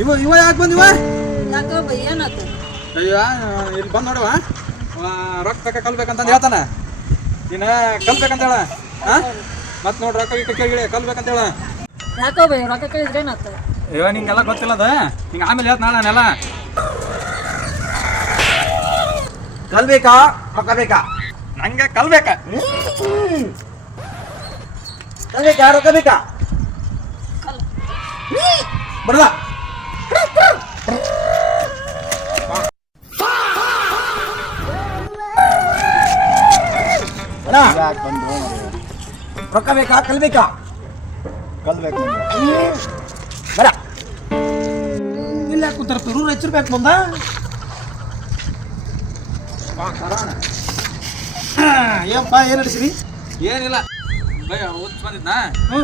ಇವ ಇವ ಯಾಕೆ ಬಂದಿವ ಯಾಕ ಬೈ ಏನಾತು? ಅಯ್ಯ ಇಲ್ಲಿ ಬಂದ್ ನೋಡವ ರೊಕ್ಕ ಬೇಕ ಕಲ್ಬೇಕಂತಂದು ಹೇಳ್ತಾನ. ನೀನ ಕಲ್ಬೇಕಂತ ಹೇಳ ಹಾ ಮತ್ ನೋಡಿ ರೊಕ್ಕ ಗಿಕ್ಕ ಕೇಳಿ ಕಲ್ಬೇಕಂತ ಹೇಳ. ಯಾಕೋ ಬೈ ರೊಕ್ಕ ಕೇಳಿದ್ರೆ ಏನಾತು? ಅಯ್ಯೋ ನಿಂಗೆಲ್ಲ ಗೊತ್ತಿಲ್ಲ ಅದ? ಹಿಂಗ ಆಮೇಲೆ ಹೇಳ್ತ ನಾಳೆಲ್ಲ ಕಲ್ಬೇಕಾ? ರೊಕ್ಕ ಬೇಕಾ ನಂಗೆ ಕಲ್ಬೇಕ? ಕಲ್ಬೇಕಾ ರೊಕ್ಕ ಬೇಕಾ? ಬರಲ್ಲ ರೊಕ್ಕ ಬೇಕಾ? ಕಲ್ಬೇಕಾ ಕಲ್ಬೇಕು ಬರ ಇಲ್ಲ ಕೂತಾರ ನೂರು ಹೆಚ್ಚು ರೂಪಾಯಿ ಬಂದ ಏನಪ್ಪ ಏನು ನಡೆಸಿರಿ ಏನಿಲ್ಲ. ಬೈ ಓದ್ಸ್ ಬಂದಿದ್ನಾ? ಹ್ಞೂ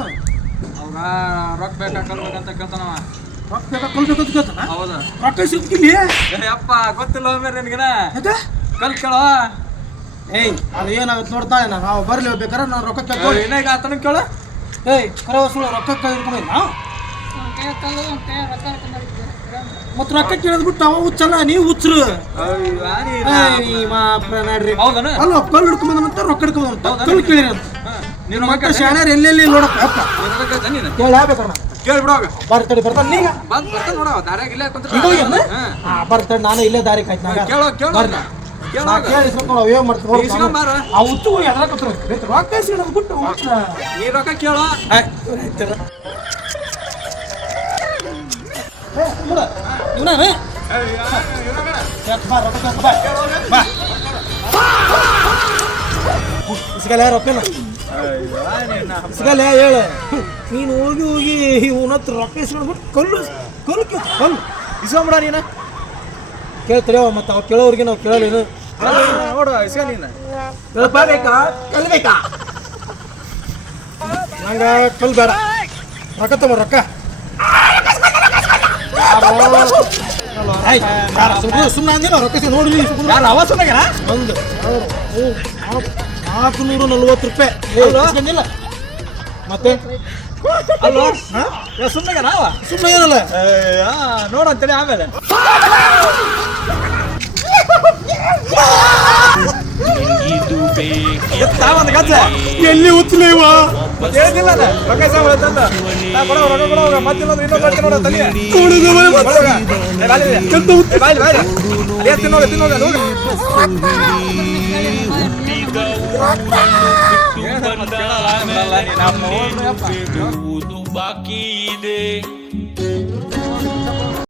ಅವಾಗ ರೊಕ್ಕ ಬೇಕಾ ಕಲ್ಬೇಕಂತ ಕೇಳ್ತಾನವ. ರೊಕ್ಕ ಬೇಕಾ ಕಲ್ಬೇಕು ಅಂತ ಕೇಳ್ತಾನ? ಹೌದು. ರೊಕ್ಕ ಸಿಗ್ತಿಲ್ಲಿ ಏ ಅಪ್ಪ ಗೊತ್ತಿಲ್ಲ ಒಮ್ಮೆ ನಿನಗಿನ. ಕಲ್ ಕೇಳೋ? ಏಯ್ ಅದು ಏನಾಗುತ್ತೆ ನೋಡ್ತಾ ಇಲ್ಲ ನಾವು ಬರ್ಲಿ ಬೇಕಾರೆ ನಾನು ರೊಕ್ಕ ಕೇಳ್ಕೊಂಡು ಏನಾಗ ಆತನ ಕೇಳು. ಏಯ್ ಕರೆ ಸುಳ್ಳು ರೊಕ್ಕ ಕೇಳ್ಕೊಂಡು ನಾವು ಮತ್ತ ರೊಕ್ಕ ಹಾಕೊಂಡಿದ್ದೆ ಮತ್ತೆ ರೊಕ್ಕ ಕೇಳಿದ್ ಬಿಟ್ಟು ಅವ ಹುಚ್ಚಲ್ಲ ನೀ ಹುಚ್ಚರು ನೀನ್ ನಡ್ರಿ. ಅಲ್ಲ ಕಲ್ಲು ಹಿಡ್ಕೊಂಬಂದಂತ ರೊಕ್ಕ ಹಿಡ್ಕೊಂಬಂತ? ಕಲ್ಲು ಕೇಳಿರ ನೀನು ಮಕ್ಕ ಶಾಣ್ಯಾರ ಎಲ್ಲೆಲ್ಲಿ ನೋಡಪ್ಪ ಅಪ್ಪ ನೀನು. ರೊಕ್ಕ ನೀನು. ಕೇಳಿ ಬಿಡೋ ಕೇಳಿ ಬಿಡೋಗ ಬರ್ರಿ ತಡಿ ಬರ್ತಾನೆ. ನೀಗ ಬರ್ತಾನ ನೋಡವ ದಾರ್ಯಾಗ ಇಲ್ಲೇ ಬರ್ತಾನೆ ನಾನು ಇಲ್ಲೇ ದಾರಿ ಕಾಯ್ತಾ ನಾಗ ಕೇಳೋ ಕೇಳೋ. ಕೇಳೋ ನಾ ರೊಕ್ಕ ಕೇಳೋ? ರೊಕ್ಕನ ಇಸ್ಗಲ್ಲ ಹೇಳು. ನೀನು ಹೋಗಿ ಹೋಗಿ ಇವನ ಹತ್ರ ರೊಕ್ಕ ಇಸ್ಕೊಂಡ್ಬಿಟ್ಟು ಕಲ್ಲು ಕಲ್ಲು ಕಲ್ಲು ಇಸ್ಕೊಂಬಿಡ ನೀನ. ಕೇಳ್ತಾರೆ ಮತ್ತೆ ಅವ್ ಕೇಳೋರಿಗೆ ನಾವು ಕೇಳೋಲೇನು ನೋಡು ಇಸ್ಕ ನೀನು. ಕೇಳಪ್ಪ ಬೇಕಾ ನಂಗೆ ಬೇಡ ರೊಕ್ಕ ತಗೋ ರೊಕ್ಕ. ಸುಮ್ಮನೆ ಅಂದಿನ ರೊಕ್ಕ ಯಾರು ಅವ ಸುಮ್ಮನೆ ಒಂದು. ನಾಲ್ಕುನೂರ ನಲ್ವತ್ತು ರೂಪಾಯಿ. ಮತ್ತೆ? ಸುಮ್ಮನೆ ಸುಮ್ಮನೆ ಏನಲ್ಲ ನೋಡಂತೇಳಿ ಆಮೇಲೆ. ಎಲ್ಲಿ ಉತ್ತಲೇವ ಮತ್ತೆ ಹೇಳ್ತಿಲ್ಲ ಅದ ರೊಕ್ಕ ಇಸ್ಕೊಂಬಿಡ ತಂದ. ನಾ ಕೊಡೋ ರೊಕ್ಕ ಕೊಡೋ ಮತ್ತಿಲ್ಲ ಅಂದ್ರೆ ಇನ್ನೊಂದು ಗಂಟೆ ನೋಡ ತಲೆ ಒಳಗ. ಏ, ಬಾಯ್ಲಿ ಇದೆ. ಏ, ಬಾಯ್ಲಿ, ಬಾಯ್ಲಿ. ಅದೇ ತಿನ್ನೋಗ ತಿನ್ನೋಗ ಹೋಗ ಬಿಡುವುದು ಬಾಕಿ ಇದೆ.